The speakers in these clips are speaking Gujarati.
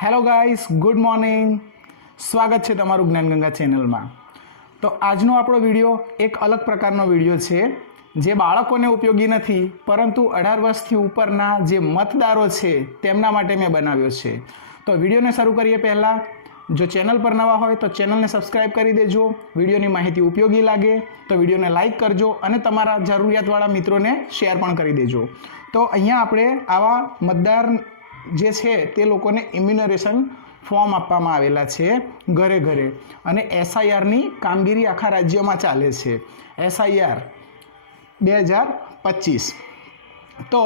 Hello guys, good morning. સ્વાગત છે તમારું જ્ઞાનગંગા ચેનલમાં. તો આજનો આપણો વિડીયો એક અલગ પ્રકારનો વિડીયો છે જે બાળકોને ઉપયોગી નથી, પરંતુ 18 વર્ષથી ઉપરના જે મતદારો છે તેમના માટે મેં બનાવ્યો છે. તો વિડીયોને શરૂ કરીએ પહેલાં જો ચેનલ પર નવા હોય તો ચેનલને સબસ્ક્રાઈબ કરી દેજો. વિડીયોની માહિતી ઉપયોગી લાગે તો વિડીયોને લાઇક કરજો અને તમારા જરૂરિયાતવાળા મિત્રોને શેર પણ કરી દેજો. તો અહીંયા આપણે આવા મતદાર જે છે તે લોકોને ઇમ્યુનરેશન ફોર્મ આપવામાં આવેલા છે ઘરે ઘરે, અને એસઆઈઆરની કામગીરી આખા રાજ્યમાં ચાલે છે. એસઆઈઆર 2025. તો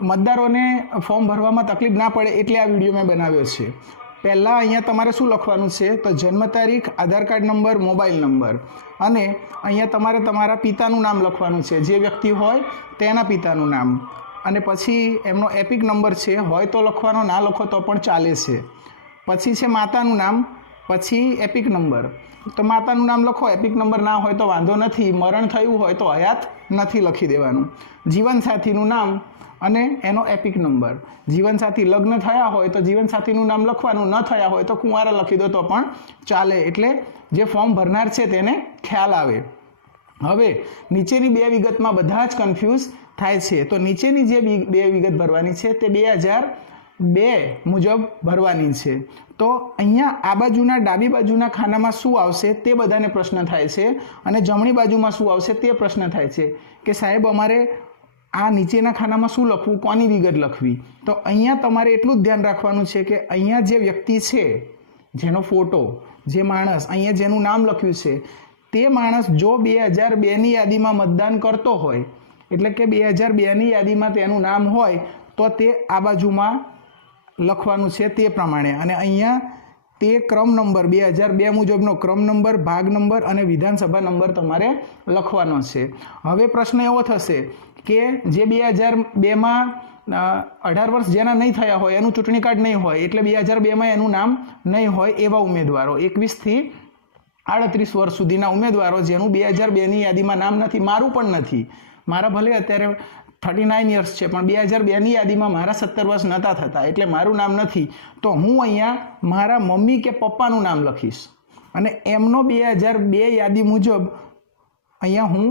મતદારોને ફોર્મ ભરવામાં તકલીફ ના પડે એટલે આ વિડીયો મેં બનાવ્યો છે. પહેલાં અહીંયા તમારે શું લખવાનું છે તો જન્મ તારીખ, આધાર કાર્ડ નંબર, મોબાઈલ નંબર, અને અહીંયા તમારે તમારા પિતાનું નામ લખવાનું છે. જે વ્યક્તિ હોય તેના પિતાનું નામ, અને પછી એમનો એપિક નંબર છે, હોય તો લખવાનો, ના લખો તો પણ ચાલે છે. પછી છે માતાનું નામ, પછી એપિક નંબર. તો માતાનું નામ લખો, એપિક નંબર ના હોય તો વાંધો નથી. મરણ થયું હોય તો હયાત નથી લખી દેવાનું. જીવનસાથીનું નામ અને એનો એપિક નંબર. જીવનસાથી લગ્ન થયા હોય તો જીવનસાથીનું નામ લખવાનું, ન થયા હોય તો કુંવારા લખી દો તો પણ ચાલે, એટલે જે ફોર્મ ભરનાર છે તેને ખ્યાલ આવે. હવે નીચેની બે વિગતમાં બધા જ કન્ફ્યુઝ થાય છે. તો નીચેની જે બે વિગત ભરવાની છે તે 2002 મુજબ ભરવાની છે. તો અહીંયા આ બાજુના ડાબી બાજુના ખાનામાં શું આવશે તે બધાને પ્રશ્ન થાય છે, અને જમણી બાજુમાં શું આવશે તે પ્રશ્ન થાય છે કે સાહેબ અમારે આ નીચેના ખાનામાં શું લખવું, કોની વિગત લખવી. તો અહીંયા તમારે એટલું જ ધ્યાન રાખવાનું છે કે અહીંયા જે વ્યક્તિ છે, જેનો ફોટો, જે માણસ અહીંયા જેનું નામ લખ્યું છે, તે માણસ જો 2002ની યાદીમાં મતદાન કરતો હોય, એટલે કે 2002ની યાદીમાં તેનું નામ હોય તો તે આ બાજુમાં લખવાનું છે તે પ્રમાણે. અને અહીંયા તે ક્રમ નંબર 2002 મુજબનો ક્રમ નંબર, ભાગ નંબર અને વિધાનસભા નંબર તમારે લખવાનો છે. હવે પ્રશ્ન એવો થશે કે જે 2002માં 18 વર્ષ જેના નહીં થયા હોય, એનું ચૂંટણી કાર્ડ નહીં હોય, એટલે 2002માં એનું નામ નહીં હોય એવા ઉમેદવારો, 21થી 38 વર્ષ સુધીના ઉમેદવારો જેનું 2002ની યાદીમાં નામ નથી, મારું પણ નથી. મારા ભલે અત્યારે 39 યર્સ છે, પણ 2002ની યાદીમાં મારા 17 વર્ષ નહોતા થતા, એટલે મારું નામ નથી. તો હું અહીંયા મારા મમ્મી કે પપ્પાનું નામ લખીશ, અને એમનો 2002 યાદી મુજબ અહીંયા હું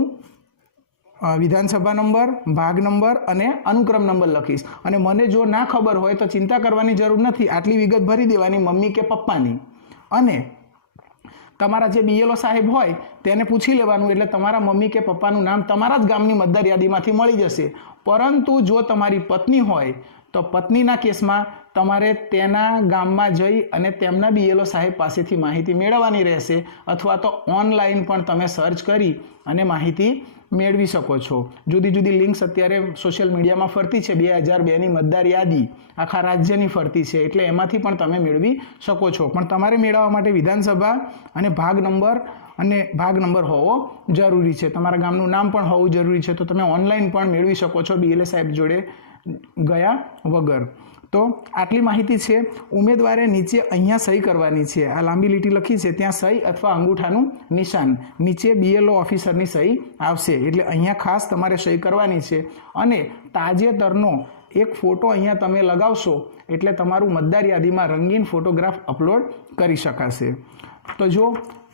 વિધાનસભા નંબર, ભાગ નંબર અને અનુક્રમ નંબર લખીશ. અને મને જો ના ખબર હોય તો ચિંતા કરવાની જરૂર નથી, આટલી વિગત ભરી દેવાની મમ્મી કે પપ્પાની. અને તમારા જે બીએલઓ સાહેબ હોય તેને પૂછી લેવાનું, એટલે તમારા મમ્મી કે પપ્પાનું નામ તમારા જ ગામની મતદાર યાદીમાંથી મળી જશે. પરંતુ જો તમારી પત્ની હોય તો પત્નીના કેસમાં તમારે તેના ગામમાં જઈ અને તેમના બીએલઓ સાહેબ પાસેથી માહિતી મેળવવાની રહેશે, અથવા તો ઓનલાઈન પણ તમે સર્ચ કરી અને માહિતી મેળવી શકો છો. જુદી જુદી લિંક્સ અત્યારે સોશિયલ મીડિયામાં ફરતી છે. 2002ની મતદાર યાદી આખા રાજ્યની ફરતી છે, એટલે એમાંથી પણ તમે મેળવી શકો છો. પણ તમારે મેળવવા માટે વિધાનસભા અને ભાગ નંબર હોવો જરૂરી છે. તમારા ગામનું નામ પણ હોવું જરૂરી છે. તો તમે ઓનલાઈન પણ મેળવી શકો છો બીએલએ સાહેબ જોડે ગયા વગર. તો આટલી માહિતી છે. ઉમેદવારે નીચે અહીંયા સહી કરવાની છે. આ લાંબી લીટી લખી છે, ત્યાં સહી અથવા અંગૂઠાનું નિશાન, નીચે બીએલઓ ઓફિસરની સહી આવશે, એટલે અહીંયા ખાસ તમારે સહી કરવાની છે. અને તાજેતરનો એક ફોટો અહીંયા તમે લગાવશો એટલે તમારું મતદાર યાદીમાં રંગીન ફોટોગ્રાફ અપલોડ કરી શકાશે. તો જો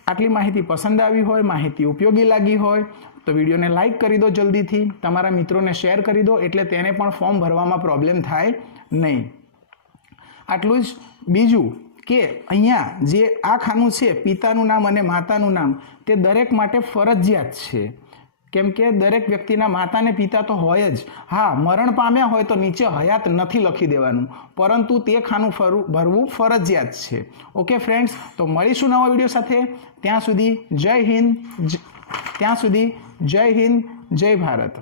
આટલી માહિતી પસંદ આવી હોય, માહિતી ઉપયોગી લાગી હોય તો વિડીયોને લાઇક કરી દો જલ્દીથી, તમારા મિત્રોને શેર કરી દો, એટલે તેને પણ ફોર્મ ભરવામાં પ્રોબ્લેમ થાય નહીં. આટલું જ. બીજું કે અહીંયા જે આ ખાનું છે, પિતાનું નામ અને માતાનું નામ, તે દરેક માટે ફરજિયાત છે. કેમ કે દરેક વ્યક્તિના માતા ને પિતા તો હોય જ. હા, મરણ પામ્યા હોય તો નીચે હયાત નથી લખી દેવાનું, પરંતુ તે ખાનું ભરવું ફરજિયાત છે. ઓકે ફ્રેન્ડ્સ, તો મળીશું નવા વિડીયો સાથે. ત્યાં સુધી જય હિન્દ, જય ભારત.